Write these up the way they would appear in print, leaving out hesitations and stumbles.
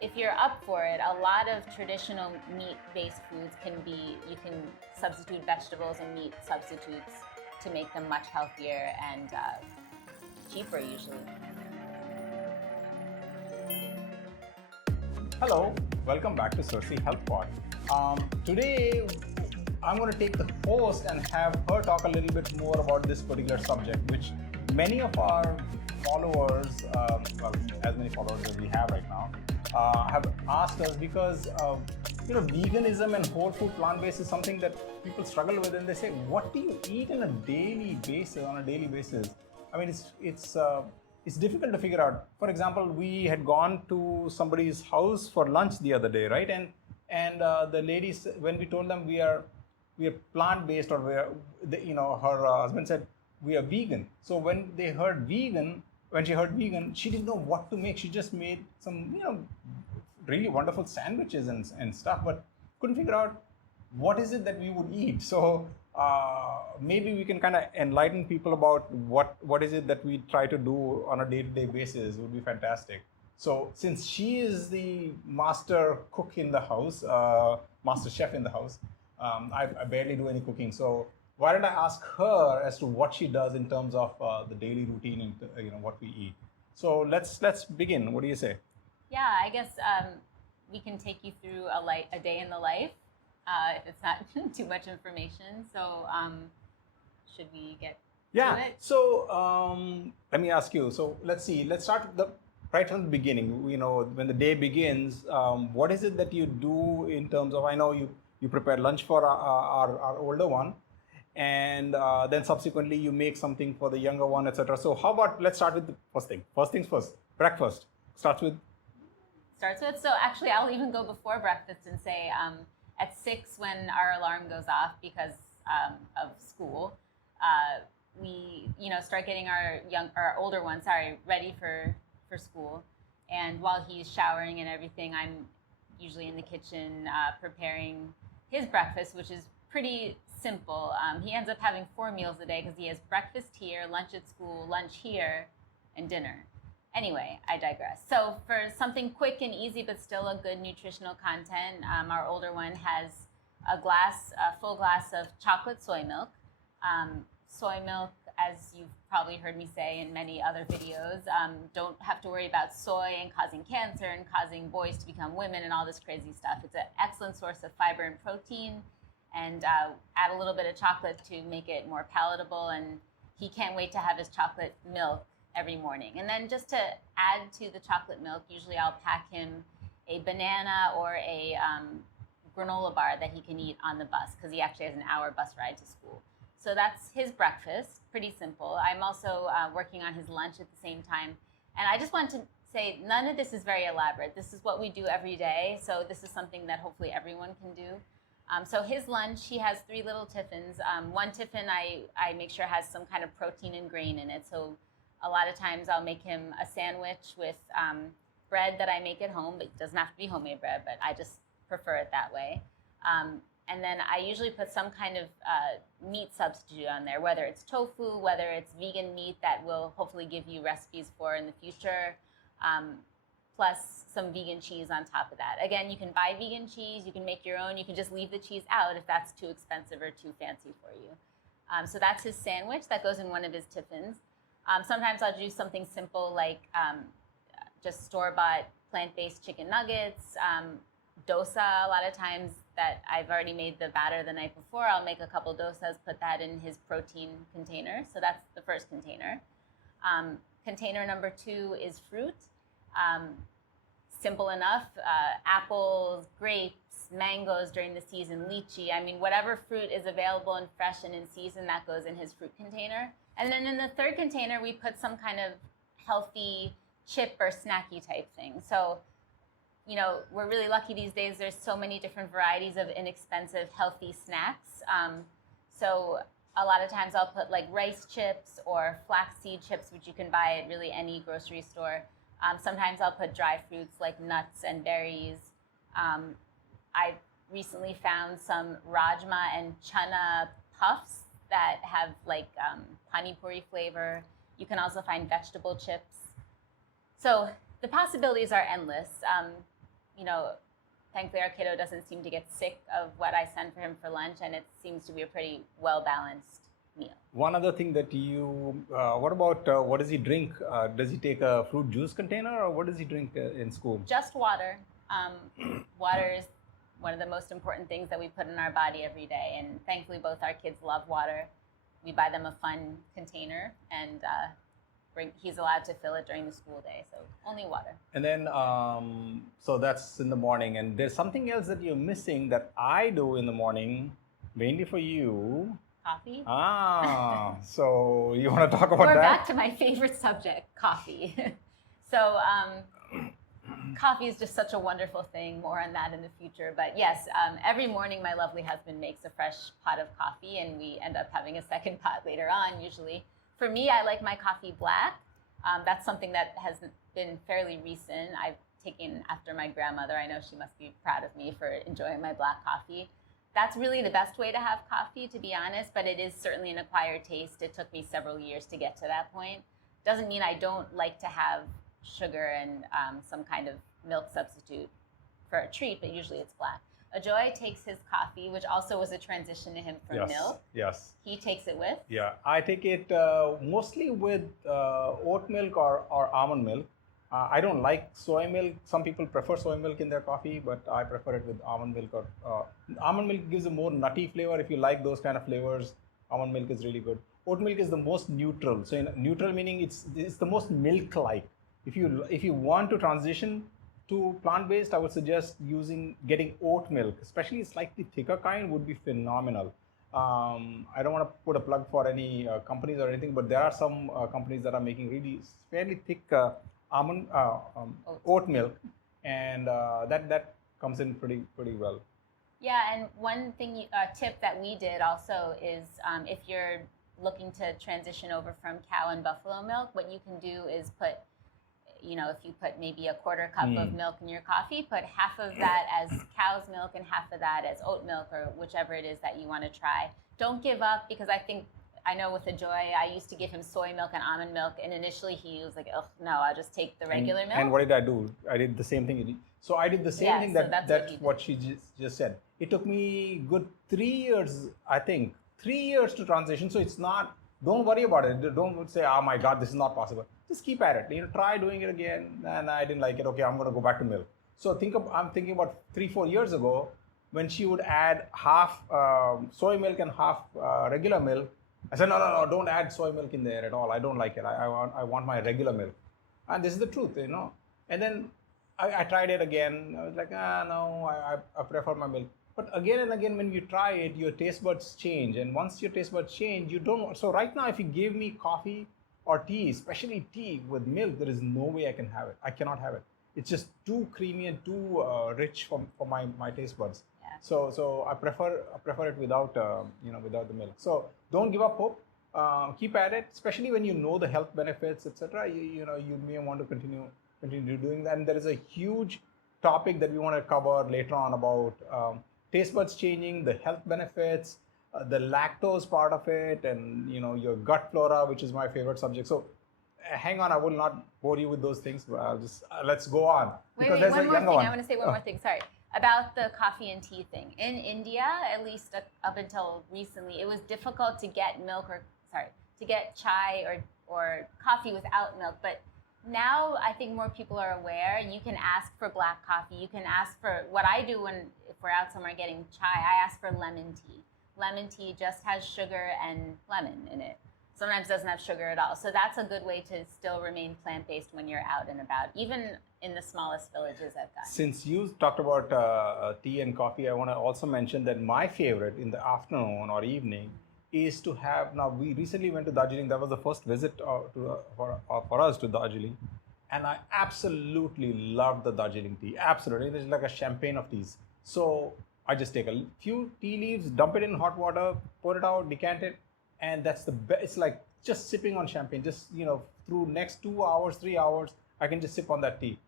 if you're up for it, a lot of traditional meat-based foods you can substitute vegetables and meat substitutes to make them much healthier and cheaper usually. Hello, welcome back to Circee Health Pod. Today, I'm going to take the host and have her talk a little bit more about this particular subject, which many of our followers, well, as many followers as we have right now, have asked us because veganism and whole food plant-based is something that people struggle with, and they say, what do you eat on a daily basis? I mean, it's difficult to figure out. For example, we had gone to somebody's house for lunch the other day, right? And the ladies, when we told them we are plant-based, or her husband said we are vegan. So when she heard vegan, she didn't know what to make. She just made some really wonderful sandwiches and stuff, but couldn't figure out what is it that we would eat. So maybe we can kind of enlighten people about what is it that we try to do on a day-to-day basis. Would be fantastic. So since she is the master cook in the house, master chef in the house, I barely do any cooking. So why don't I ask her as to what she does in terms of the daily routine and what we eat. So let's begin. What do you say? Yeah, I guess we can take you through a day in the life. If it's not too much information. So should we get to it? So let me ask you. So let's start right from the beginning. When the day begins, what is it that you do in terms of, I know you prepare lunch for our older one, and then subsequently you make something for the younger one, etc. So how about, let's start with the first thing. First things first, breakfast. Starts with, so actually I'll even go before breakfast and say at 6 when our alarm goes off because of school, we start getting our older one, ready for school. And while he's showering and everything, I'm usually in the kitchen preparing his breakfast, which is pretty simple. He ends up having 4 meals a day because he has breakfast here, lunch at school, lunch here, and dinner. Anyway, I digress. So for something quick and easy, but still a good nutritional content, our older one has a full glass of chocolate soy milk. Soy milk, as you've probably heard me say in many other videos, don't have to worry about soy and causing cancer and causing boys to become women and all this crazy stuff. It's an excellent source of fiber and protein, and add a little bit of chocolate to make it more palatable, and he can't wait to have his chocolate milk every morning. And then just to add to the chocolate milk, usually I'll pack him a banana or a granola bar that he can eat on the bus because he actually has an hour bus ride to school. So that's his breakfast, pretty simple. I'm also working on his lunch at the same time. And I just want to say none of this is very elaborate. This is what we do every day. So this is something that hopefully everyone can do. So his lunch, he has 3 little tiffins. One tiffin I make sure has some kind of protein and grain in it. So a lot of times I'll make him a sandwich with bread that I make at home, but it doesn't have to be homemade bread, but I just prefer it that way. And then I usually put some kind of meat substitute on there, whether it's tofu, whether it's vegan meat that we'll hopefully give you recipes for in the future, plus some vegan cheese on top of that. Again, you can buy vegan cheese, you can make your own, you can just leave the cheese out if that's too expensive or too fancy for you. So that's his sandwich that goes in one of his tiffins. Sometimes I'll do something simple like just store-bought plant-based chicken nuggets, dosa. A lot of times that I've already made the batter the night before, I'll make a couple dosas, put that in his protein container. So that's the first container. Container number 2 is fruit. Simple enough, apples, grapes, mangoes during the season, lychee. I mean, whatever fruit is available and fresh and in season, that goes in his fruit container. And then in the third container, we put some kind of healthy chip or snacky type thing. So, we're really lucky these days. There's so many different varieties of inexpensive, healthy snacks. So a lot of times I'll put like rice chips or flaxseed chips, which you can buy at really any grocery store. Sometimes I'll put dry fruits like nuts and berries. I recently found some rajma and chana puffs that have like pani puri flavor. You can also find vegetable chips. So the possibilities are endless. thankfully our kiddo doesn't seem to get sick of what I send for him for lunch, and it seems to be a pretty well-balanced meal. One other thing that what about, what does he drink? Does he take a fruit juice container, or what does he drink in school? Just water. Water is one of the most important things that we put in our body every day, and thankfully both our kids love water. We buy them a fun container, and he's allowed to fill it during the school day, so only water. And then, so that's in the morning, and there's something else that you're missing that I do in the morning, mainly for you. Coffee. So you want to talk about We're that? back to my favorite subject, coffee. So coffee is just such a wonderful thing. More on that in the future. But yes, every morning my lovely husband makes a fresh pot of coffee, and we end up having a second pot later on, usually. For me, I like my coffee black. That's something that has been fairly recent. I've taken after my grandmother. I know she must be proud of me for enjoying my black coffee. That's really the best way to have coffee, to be honest, but it is certainly an acquired taste. It took me several years to get to that point. Doesn't mean I don't like to have sugar and some kind of milk substitute for a treat, but usually it's black. Ajoy takes his coffee, which also was a transition to him from milk. Yes. He takes it with? Yeah, I take it mostly with oat milk or almond milk. I don't like soy milk. Some people prefer soy milk in their coffee, but I prefer it with almond milk. Almond milk gives a more nutty flavor. If you like those kind of flavors, almond milk is really good. Oat milk is the most neutral. So neutral meaning it's the most milk-like. If you want to transition to plant-based, I would suggest getting oat milk, especially slightly thicker kind would be phenomenal. I don't want to put a plug for any companies or anything, but there are some companies that are making really fairly thick oat milk, and that comes in pretty well. Yeah, and one thing tip that we did also is if you're looking to transition over from cow and buffalo milk, what you can do is put, if you put maybe a quarter cup of milk in your coffee, put half of that as cow's milk and half of that as oat milk, or whichever it is that you want to try. Don't give up, because I know with Ajoy, I used to give him soy milk and almond milk, and initially he was like, "Oh no, I'll just take the regular milk." And what did I do? I did the same thing. So I did the same thing that's what she just said. It took me good 3 years, I think, 3 years to transition. So it's not. Don't worry about it. Don't say, "Oh my God, this is not possible." Just keep at it. Try doing it again. And I didn't like it. Okay, I'm going to go back to milk. So I'm thinking about 3-4 years ago, when she would add half soy milk and half regular milk. I said, no, don't add soy milk in there at all. I don't like it. I want my regular milk. And this is the truth, And then I tried it again. I was like, no, I prefer my milk. But again and again, when you try it, your taste buds change. And once your taste buds change, you don't. So right now, if you give me coffee or tea, especially tea with milk, there is no way I can have it. I cannot have it. It's just too creamy and too rich for my taste buds. Yeah. So I prefer it without without the milk. So don't give up hope. Keep at it, especially when you know the health benefits, etc. You may want to continue doing that. And there is a huge topic that we want to cover later on about taste buds changing, the health benefits, the lactose part of it, and your gut flora, which is my favorite subject. So hang on, I will not bore you with those things, but I'll just let's go on. Wait, one more thing. I want to say one more thing. Sorry. About the coffee and tea thing. In India, at least up until recently, it was difficult to get to get chai or coffee without milk. But now I think more people are aware. You can ask for black coffee. You can ask for, what I do if we're out somewhere getting chai, I ask for lemon tea. Lemon tea just has sugar and lemon in it. Sometimes doesn't have sugar at all. So that's a good way to still remain plant-based when you're out and about, even in the smallest villages I've gone. Since you talked about tea and coffee, I want to also mention that my favorite in the afternoon or evening is to have, now we recently went to Darjeeling. That was the first visit for us to Darjeeling. And I absolutely loved the Darjeeling tea. Absolutely. It is like a champagne of teas. So I just take a few tea leaves, dump it in hot water, pour it out, decant it. And that's the best. It's like just sipping on champagne. Just, through next 2 hours, 3 hours, I can just sip on that tea.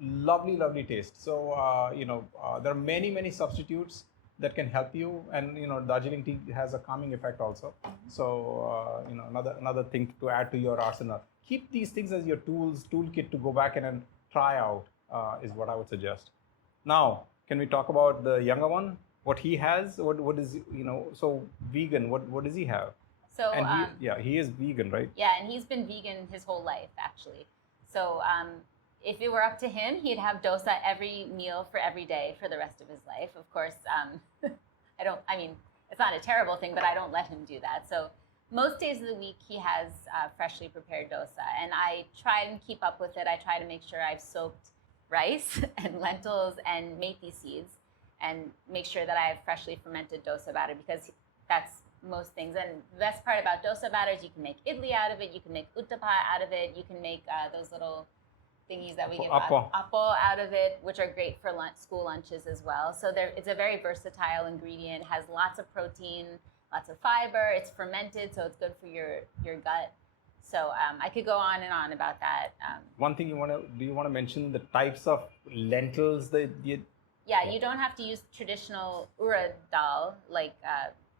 Lovely, lovely taste. So, there are many substitutes that can help you. And, Darjeeling tea has a calming effect also. So, another thing to add to your arsenal. Keep these things as your toolkit to go back and try out is what I would suggest. Now, can we talk about the younger one? What he has? What is, so vegan? What does he have? So And he is vegan, right? yeah, and he's been vegan his whole life actually. So if it were up to him, he'd have dosa every meal for every day for the rest of his life. Of course, I mean, it's not a terrible thing, but I don't let him do that. So most days of the week, he has freshly prepared dosa, and I try and keep up with it. I try to make sure I've soaked rice and lentils and methi seeds, and make sure that I have freshly fermented dosa batter, because that's most things. And the best part about dosa batter is you can make idli out of it, you can make uttapa out of it, you can make those little thingies that we give Appo out of it, which are great for school lunches as well. So it's a very versatile ingredient, has lots of protein, lots of fiber, it's fermented, so it's good for your gut. So I could go on and on about that. One thing do you want to mention the types of lentils that you... Yeah, you don't have to use traditional urad dal like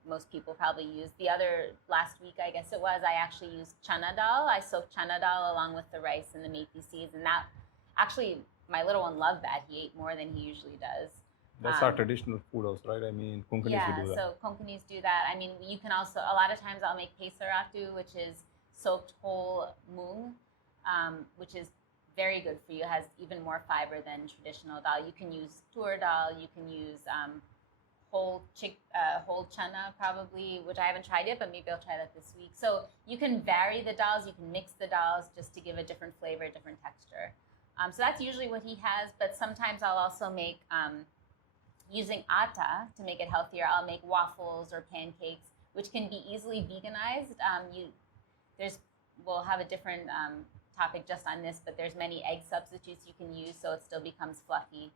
most people probably use. The other, last week I guess it was, I actually used chana dal. I soaked chana dal along with the rice and the methi seeds, and that, actually, my little one loved that. He ate more than he usually does. That's our traditional food also, right? I mean, Konkanis do that. Yeah, so Konkanis do that. I mean, you can also, a lot of times I'll make pesaratu, which is soaked whole mung, which is very good for you. It has even more fiber than traditional dal. You can use tur dal, you can use whole chana probably, which I haven't tried yet, but maybe I'll try that this week. So you can vary the dals, you can mix the dals just to give a different flavor, a different texture. So that's usually what he has, but sometimes I'll also make, using atta to make it healthier, I'll make waffles or pancakes, which can be easily veganized. We'll have a different topic just on this, but there's many egg substitutes you can use so it still becomes fluffy.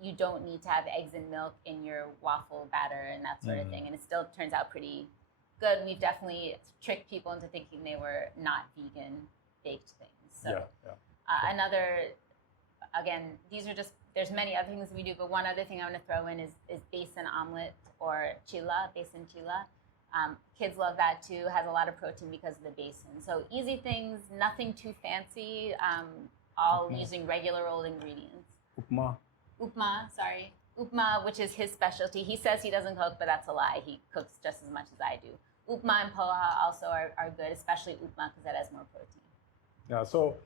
You don't need to have eggs and milk in your waffle batter and that sort of thing, and it still turns out pretty good. We've definitely tricked people into thinking they were not vegan baked things. So another, again, these are just, there's many other things we do, but one other thing I want to throw in is besan omelet or chila, besan chila. Kids love that too, has a lot of protein because of the besan. So easy things, nothing too fancy, all using regular old ingredients. Upma, which is his specialty. He says he doesn't cook, but that's a lie. He cooks just as much as I do. Upma and poha also are good, especially upma because that has more protein. Yeah, so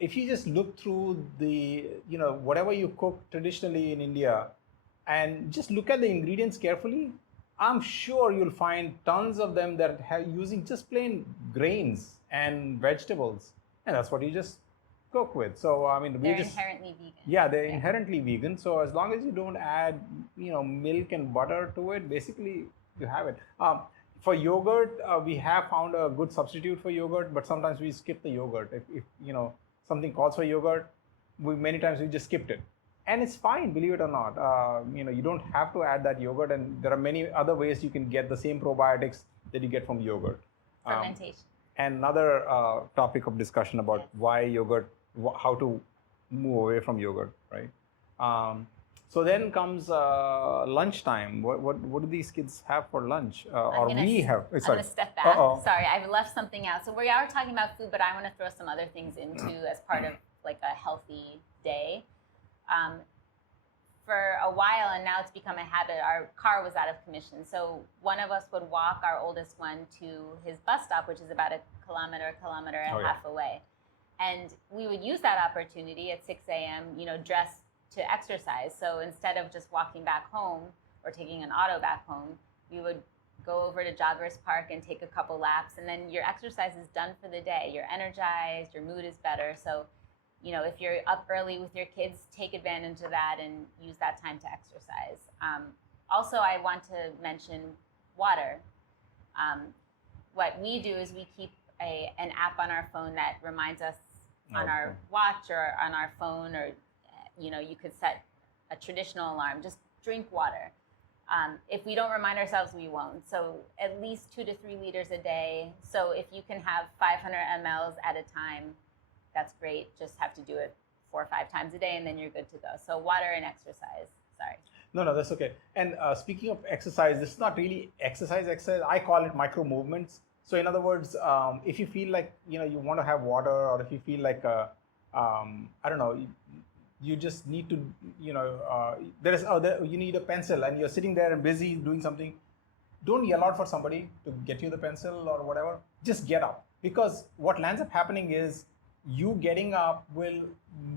if you just look through the, whatever you cook traditionally in India and just look at the ingredients carefully, I'm sure you'll find tons of them that have using just plain grains and vegetables. And that's what you just cook with. So, I mean, they're inherently vegan. Yeah, they're inherently vegan. So as long as you don't add, milk and butter to it, basically you have it. For yogurt, we have found a good substitute for yogurt, but sometimes we skip the yogurt. If something calls for yogurt, many times we just skipped it. And it's fine, believe it or not. You don't have to add that yogurt, and there are many other ways you can get the same probiotics that you get from yogurt. Fermentation. Another topic of discussion about why yogurt, how to move away from yogurt, right? So then comes lunchtime. What do these kids have for lunch? I'm going to step back. Sorry, I've left something out. So we are talking about food, but I want to throw some other things into as part of like a healthy day. For a while, and now it's become a habit, our car was out of commission. So one of us would walk our oldest one to his bus stop, which is about a kilometer and a half away. And we would use that opportunity at 6 a.m., dress to exercise. So instead of just walking back home or taking an auto back home, we would go over to Joggers Park and take a couple laps, and then your exercise is done for the day. You're energized, your mood is better. So if you're up early with your kids, take advantage of that and use that time to exercise. Also, I want to mention water. What we do is we keep an app on our phone that reminds us on our watch or on our phone, or you could set a traditional alarm. Just drink water. If we don't remind ourselves, we won't. So at least 2 to 3 liters a day. So if you can have 500 mLs at a time, that's great. Just have to do it 4 or 5 times a day, and then you're good to go. So water and exercise. Sorry. No, that's okay. And speaking of exercise, this is not really exercise. I call it micro movements. So in other words, if you feel like you want to have water, or if you feel like I don't know, you just need to, you need a pencil and you're sitting there and busy doing something. Don't yell out for somebody to get you the pencil or whatever. Just get up, because what lands up happening is you getting up will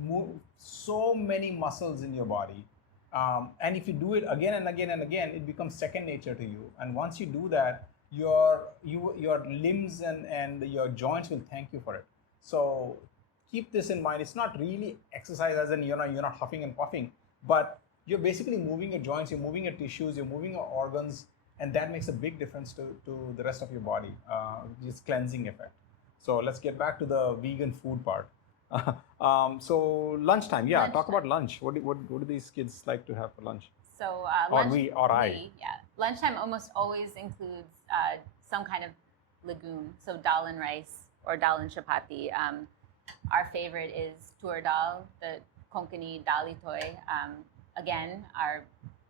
move so many muscles in your body. And if you do it again and again and again, it becomes second nature to you. And once you do that, your limbs and your joints will thank you for it. So keep this in mind. It's not really exercise as in you're not huffing and puffing, but you're basically moving your joints, you're moving your tissues, you're moving your organs, and that makes a big difference to the rest of your body. Just cleansing effect. So let's get back to the vegan food part. So lunchtime, talk about lunch. What do these kids like to have for lunch? So lunchtime almost always includes some kind of legume. So dal and rice or dal and chapati. Our favorite is tur dal, the Konkani dali toy. Again,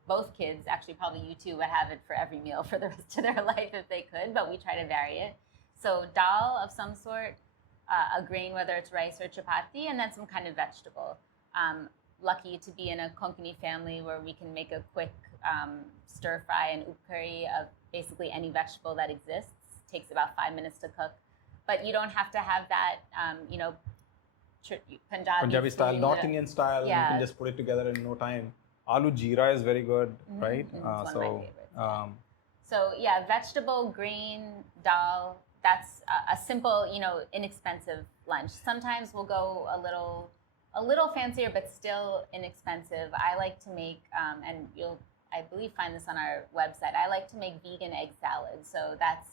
both kids, actually probably you two, would have it for every meal for the rest of their life if they could, but we try to vary it. So dal of some sort, a grain, whether it's rice or chapati, and then some kind of vegetable. Lucky to be in a Konkani family where we can make a quick stir fry and oop curry of basically any vegetable that exists. Takes about 5 minutes to cook, but you don't have to have that, Punjabi style, North Indian style. You can just put it together in no time. Aloo jeera is very good, right? It's one of my favorites. So vegetable, grain, dal. That's a simple, inexpensive lunch. Sometimes we'll go a little fancier, but still inexpensive. I like to make, and you'll, I believe, find this on our website. I like to make vegan egg salad. So that's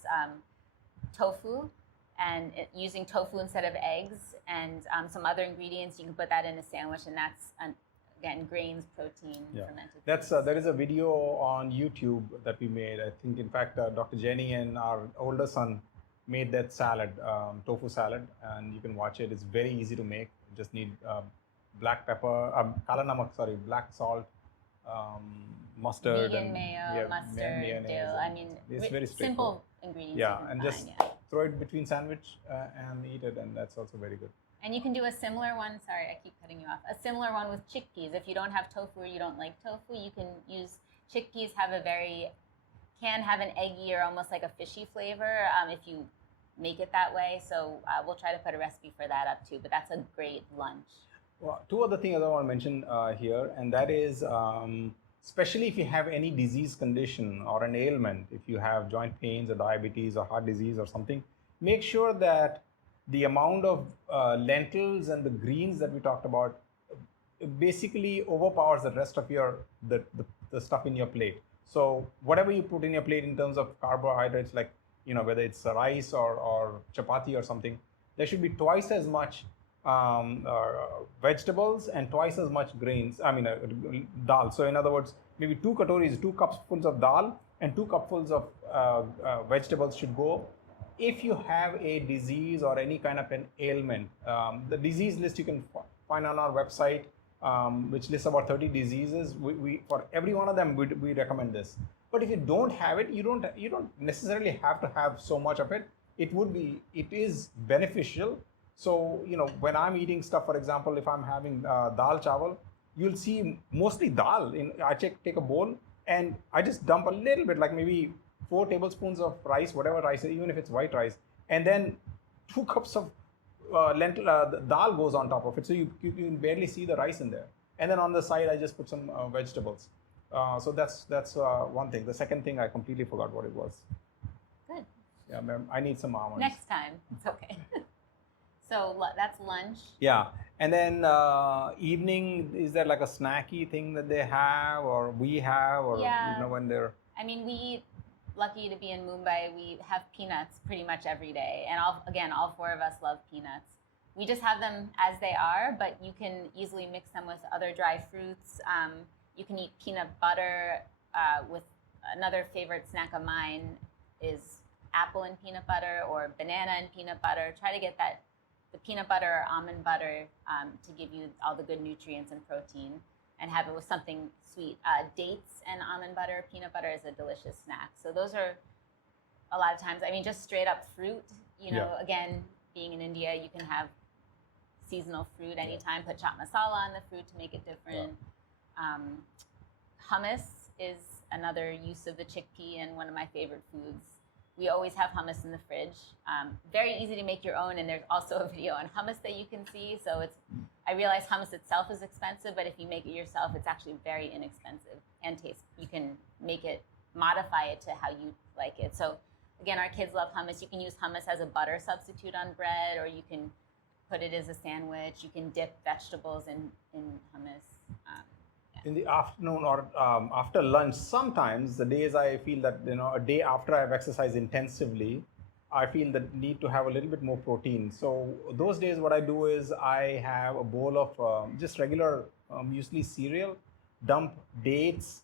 tofu, and using tofu instead of eggs, and some other ingredients. You can put that in a sandwich, and that's again grains, protein, fermented. There is a video on YouTube that we made. I think, in fact, Dr. Jenny and our older son made that salad, tofu salad, and you can watch it. It's very easy to make. You just need black pepper, kala namak, black salt, mustard, vegan mayo, mustard, dill. I mean, it's very simple ingredients. And just throw it between sandwich and eat it, and that's also very good. And you can do a similar one. Sorry, I keep cutting you off. A similar one with chickpeas. If you don't have tofu or you don't like tofu, you can use chickpeas. Can have an eggy or almost like a fishy flavor if you make it that way. So we'll try to put a recipe for that up too. But that's a great lunch. Well, two other things I want to mention here, and that is, especially if you have any disease condition or an ailment, if you have joint pains or diabetes or heart disease or something, make sure that the amount of lentils and the greens that we talked about basically overpowers the rest of the stuff in your plate. So whatever you put in your plate in terms of carbohydrates, like whether it's rice or chapati or something, there should be twice as much vegetables and twice as much grains. Dal. So in other words, maybe 2 katoris, 2 cupfuls of dal and 2 cupfuls of vegetables should go. If you have a disease or any kind of an ailment, the disease list you can find on our website, which lists about 30 diseases. We for every one of them we recommend this. But if you don't have it, you don't necessarily have to have so much of it. It is beneficial. So when I'm eating stuff, for example, if I'm having dal chawal, you'll see mostly dal. I take a bowl and I just dump a little bit, like maybe 4 tablespoons of rice, whatever rice, even if it's white rice, and then 2 cups of dal goes on top of it, so you can barely see the rice in there. And then on the side, I just put some vegetables. So that's one thing. The second thing, I completely forgot what it was. Good. Yeah, ma'am, I need some almonds. Next time, it's okay. So that's lunch. Yeah, and then evening, is there like a snacky thing that they have, or we have, or when they're? I mean, we eat. Lucky to be in Mumbai, we have peanuts pretty much every day. And all 4 of us love peanuts. We just have them as they are, but you can easily mix them with other dry fruits. You can eat peanut butter with another favorite snack of mine is apple and peanut butter or banana and peanut butter. Try to get the peanut butter or almond butter to give you all the good nutrients and protein, and have it with something sweet. Dates and almond butter, peanut butter is a delicious snack. So those are a lot of times, just straight up fruit. Again, being in India, you can have seasonal fruit anytime. Put chaat masala on the fruit to make it different. Hummus is another use of the chickpea and one of my favorite foods. We always have hummus in the fridge. Very easy to make your own, and there's also a video on hummus that you can see. So I realize hummus itself is expensive, but if you make it yourself, it's actually very inexpensive and taste. You can modify it to how you like it. So again, our kids love hummus. You can use hummus as a butter substitute on bread, or you can put it as a sandwich. You can dip vegetables in hummus. In the afternoon or after lunch, sometimes the days I feel that, a day after I've exercised intensively, I feel the need to have a little bit more protein. So those days what I do is I have a bowl of just regular muesli cereal, dump dates,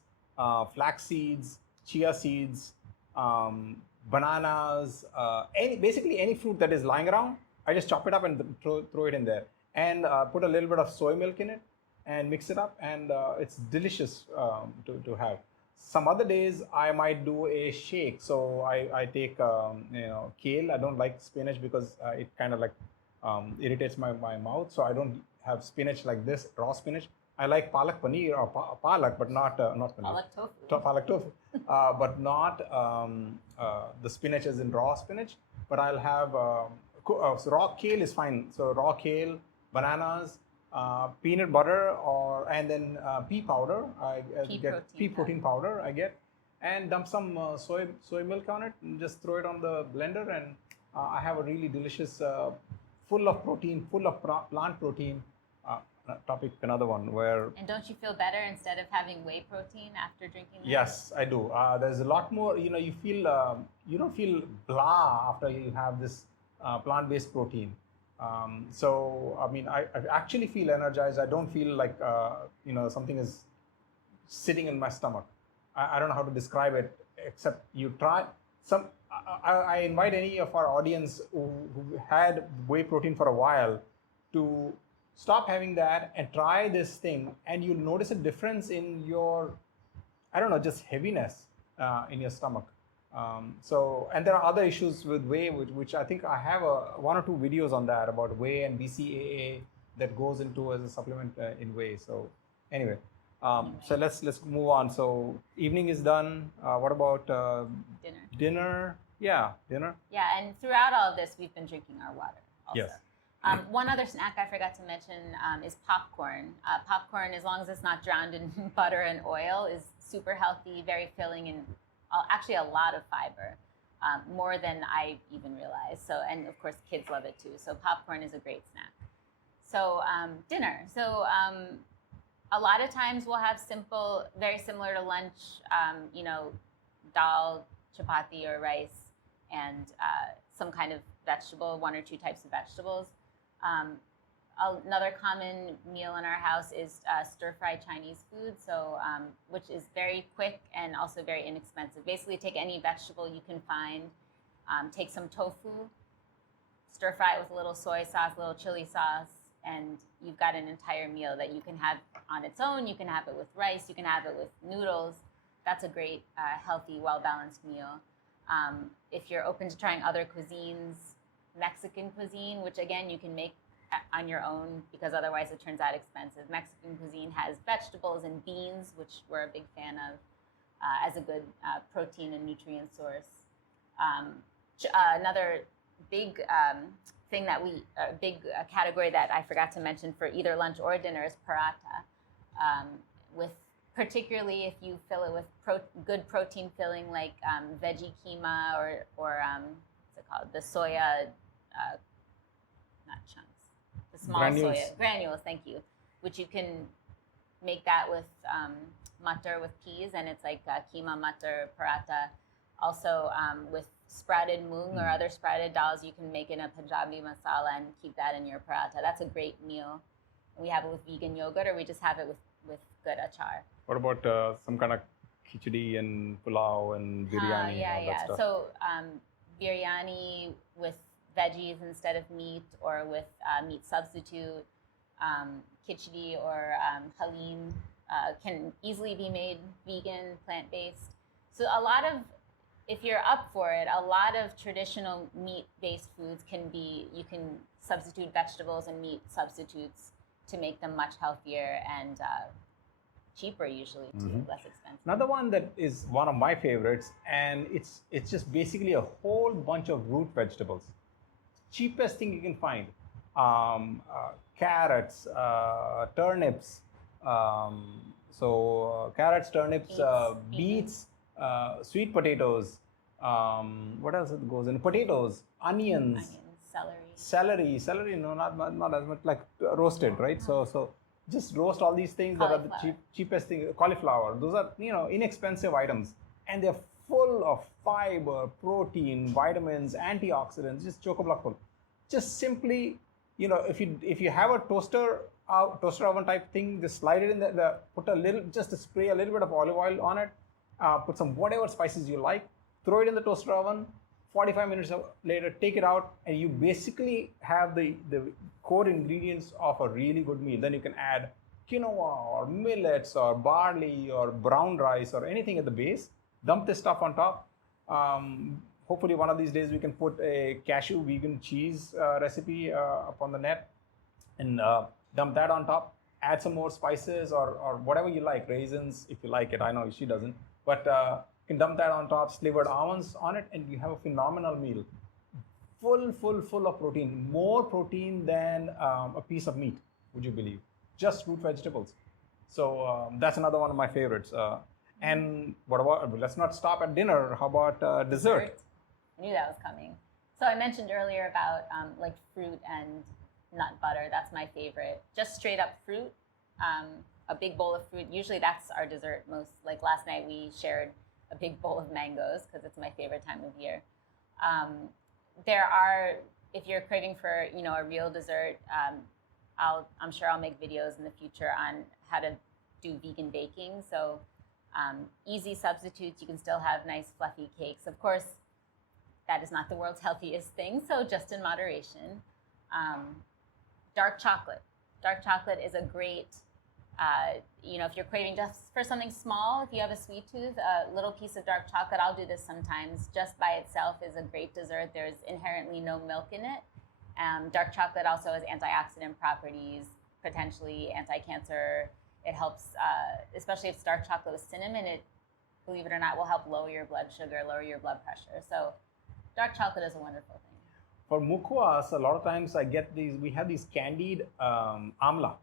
flax seeds, chia seeds, bananas, basically any fruit that is lying around. I just chop it up and throw it in there, and put a little bit of soy milk in it and mix it up, and it's delicious to have. Some other days I might do a shake. So I take kale. I don't like spinach because it kind of like irritates my mouth. So I don't have spinach like this, raw spinach. I like palak paneer or palak, but not paneer. Palak tofu. Palak tofu, but not the spinach as in raw spinach. But I'll have so raw kale is fine. So raw kale, bananas, peanut butter, and then pea powder. I get pea protein powder. I get, and dump some soy milk on it, and just throw it on the blender, and I have a really delicious, full of protein, full of plant protein. Another one where. And don't you feel better instead of having whey protein after drinking that? Yes, I do. There's a lot more. You don't feel blah after you have this plant-based protein. So I mean, I actually feel energized. I don't feel like something is sitting in my stomach. I don't know how to describe it, except you try some. I invite any of our audience who had whey protein for a while to stop having that and try this thing, and you'll notice a difference in your, just heaviness in your stomach. And there are other issues with whey, which I think I have one or two videos on that about whey and BCAA that goes into as a supplement in whey. So anyway, so let's move on. So evening is done. What about dinner? Yeah, dinner. Yeah, and throughout all of this, we've been drinking our water also. Yes. One other snack I forgot to mention is popcorn. Popcorn, as long as it's not drowned in butter and oil, is super healthy, very filling, and actually a lot of fiber, more than I even realized. So, and of course, kids love it too. So popcorn is a great snack. So dinner. So a lot of times we'll have simple, very similar to lunch, dal, chapati, or rice, and some kind of vegetable, one or two types of vegetables. Another common meal in our house is stir-fried Chinese food, so which is very quick and also very inexpensive. Basically, take any vegetable you can find, take some tofu, stir-fry it with a little soy sauce, a little chili sauce, and you've got an entire meal that you can have on its own. You can have it with rice. You can have it with noodles. That's a great, healthy, well-balanced meal. If you're open to trying other cuisines, Mexican cuisine, which again you can make on your own because otherwise it turns out expensive. Mexican cuisine has vegetables and beans, which we're a big fan of as a good protein and nutrient source. Another big thing that category that I forgot to mention for either lunch or dinner is paratha, with particularly if you fill it with good protein filling like veggie keema or what's it called, the soya, not chunks, the small granules. Soya granules. Thank you. Which you can make that with matar with peas, and it's like keema matar paratha. Also with sprouted moong or other sprouted dals, you can make in a Punjabi masala and keep that in your paratha. That's a great meal. We have it with vegan yogurt, or we just have it with good achar. What about some kind of khichdi and pulao and biryani and all that stuff? So biryani with veggies instead of meat, or with meat substitute. Khichdi or halim can easily be made vegan, plant-based. So a lot of if you're up for it, a lot of traditional meat-based foods you can substitute vegetables and meat substitutes to make them much healthier and cheaper usually too, less expensive. Another one that is one of my favorites, and it's just basically a whole bunch of root vegetables. Cheapest thing you can find. Carrots, turnips, carrots, turnips, beets, sweet potatoes. What else it goes in? Potatoes, onions, celery. No, not as much, like roasted, right? So just roast all these things that are the cheapest thing. Cauliflower. Those are inexpensive items, and they're full of fiber, protein, vitamins, antioxidants. Just chock-a-block full. Just simply, if you have a toaster oven type thing, just slide it in there. Just spray a little bit of olive oil on it. Put some whatever spices you like. Throw it in the toaster oven. 45 minutes later, take it out, and you basically have the core ingredients of a really good meal. Then you can add quinoa or millets or barley or brown rice or anything at the base. Dump this stuff on top. Hopefully one of these days we can put a cashew vegan cheese recipe up on the net and dump that on top. Add some more spices or whatever you like, raisins if you like it. I know she doesn't, but you can dump that on top, slivered almonds on it, and you have a phenomenal meal. Full of protein, more protein than a piece of meat, would you believe? Just root vegetables. So that's another one of my favorites. And what about, let's not stop at dinner. How about dessert? I knew that was coming. So I mentioned earlier about like fruit and nut butter. That's my favorite. Just straight up fruit, a big bowl of fruit. Usually that's our dessert most. Like last night we shared a big bowl of mangoes because it's my favorite time of year. There are, if you're craving for a real dessert, I'm sure I'll make videos in the future on how to do vegan baking. So easy substitutes. You can still have nice fluffy cakes. Of course, that is not the world's healthiest thing, so just in moderation. Dark chocolate. Dark chocolate is a great, if you're craving just for something small, if you have a sweet tooth, a little piece of dark chocolate, I'll do this sometimes, just by itself is a great dessert. There's inherently no milk in it. Dark chocolate also has antioxidant properties, potentially anti-cancer. It helps, especially if it's dark chocolate with cinnamon, it, believe it or not, will help lower your blood sugar, lower your blood pressure. So dark chocolate is a wonderful thing. For mukwas, a lot of times I get we have these candied amla.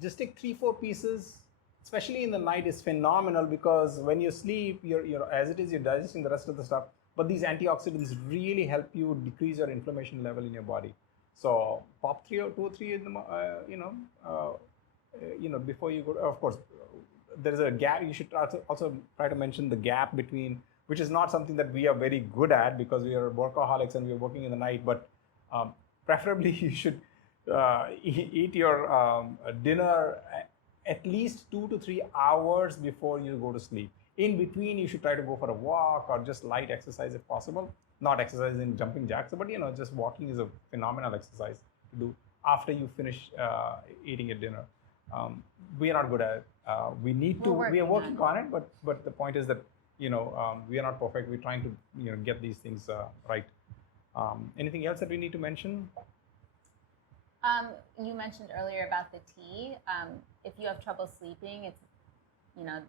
Just take 3-4 pieces, especially in the night, is phenomenal because when you sleep, as it is, you're digesting the rest of the stuff. But these antioxidants really help you decrease your inflammation level in your body. So pop 2 or 3 in the before you go. Of course, there is a gap. You should also try to mention the gap between, which is not something that we are very good at because we are workaholics and we are working in the night. But preferably, you should eat your dinner at least 2 to 3 hours before you go to sleep. In between, you should try to go for a walk or just light exercise if possible. Not exercise in jumping jacks, but just walking is a phenomenal exercise to do after you finish eating your dinner. We are not good at it. We need to. We are working on it, but the point is that we are not perfect. We're trying to get these things right. Anything else that we need to mention? You mentioned earlier about the tea. If you have trouble sleeping, it's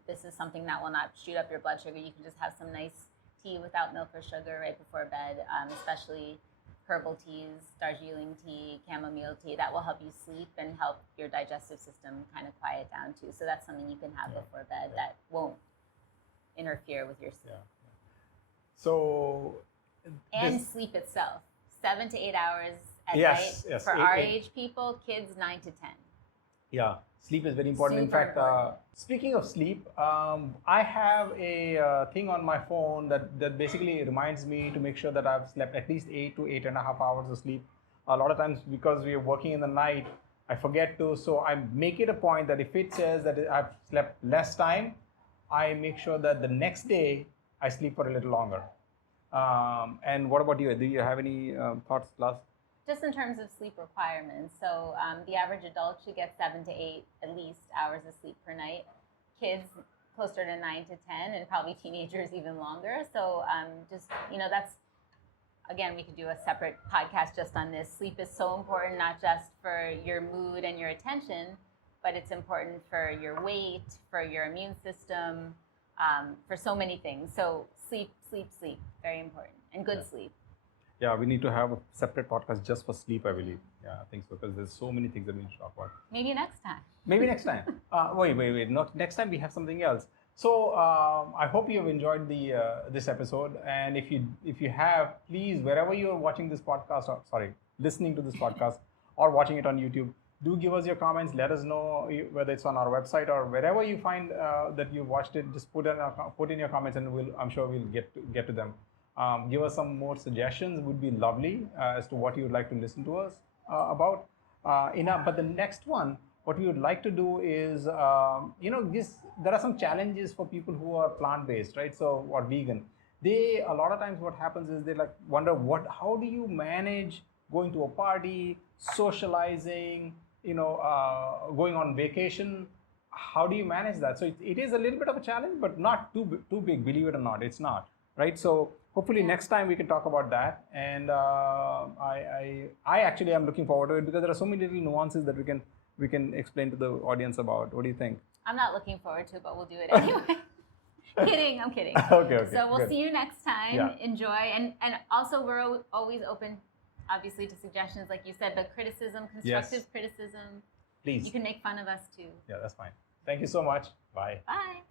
this is something that will not shoot up your blood sugar. You can just have some nice tea without milk or sugar right before bed, especially herbal teas, Darjeeling tea, chamomile tea. That will help you sleep and help your digestive system kind of quiet down too. So that's something you can have before bed that won't interfere with your sleep. So sleep itself, 7 to 8 hours at night for our age people. Kids 9 to 10. Yeah, sleep is very important. Super in fact, speaking of sleep, I have a thing on my phone that basically reminds me to make sure that I've slept at least 8 to 8.5 hours of sleep. A lot of times because we are working in the night, I forget to. So I make it a point that if it says that I've slept less time, I make sure that the next day I sleep for a little longer. And what about you? Do you have any thoughts, last? Just in terms of sleep requirements, so the average adult should get 7 to 8 at least hours of sleep per night. Kids closer to 9 to 10, and probably teenagers even longer. So just, that's, again, we could do a separate podcast just on this. Sleep is so important, not just for your mood and your attention, but it's important for your weight, for your immune system, for so many things. So sleep, very important, and good sleep. Yeah, we need to have a separate podcast just for sleep, I believe. Yeah, I think so, because there's so many things that we need to talk about. Maybe next time. Maybe next time. Wait. Not next time. We have something else. So I hope you have enjoyed this episode. And if you have, please, wherever you are watching this podcast, listening to this podcast, or watching it on YouTube, do give us your comments. Let us know whether it's on our website or wherever you find that you watched it. Just put in your comments, and I'm sure we'll get to them. Give us some more suggestions. Would be lovely as to what you would like to listen to us about. But the next one, what we would like to do is, there are some challenges for people who are plant-based, right? So, or vegan. A lot of times what happens is they wonder how do you manage going to a party, socializing, going on vacation? How do you manage that? So it is a little bit of a challenge, but not too big, believe it or not, it's not, right? So hopefully next time we can talk about that. And I actually am looking forward to it, because there are so many little nuances that we can explain to the audience about. What do you think? I'm not looking forward to it, but we'll do it anyway. Kidding, I'm kidding. Okay. So we'll good. See you next time. Yeah. Enjoy. And also we're always open, obviously, to suggestions. Like you said, the criticism, constructive criticism. Please. You can make fun of us too. Yeah, that's fine. Thank you so much. Bye. Bye.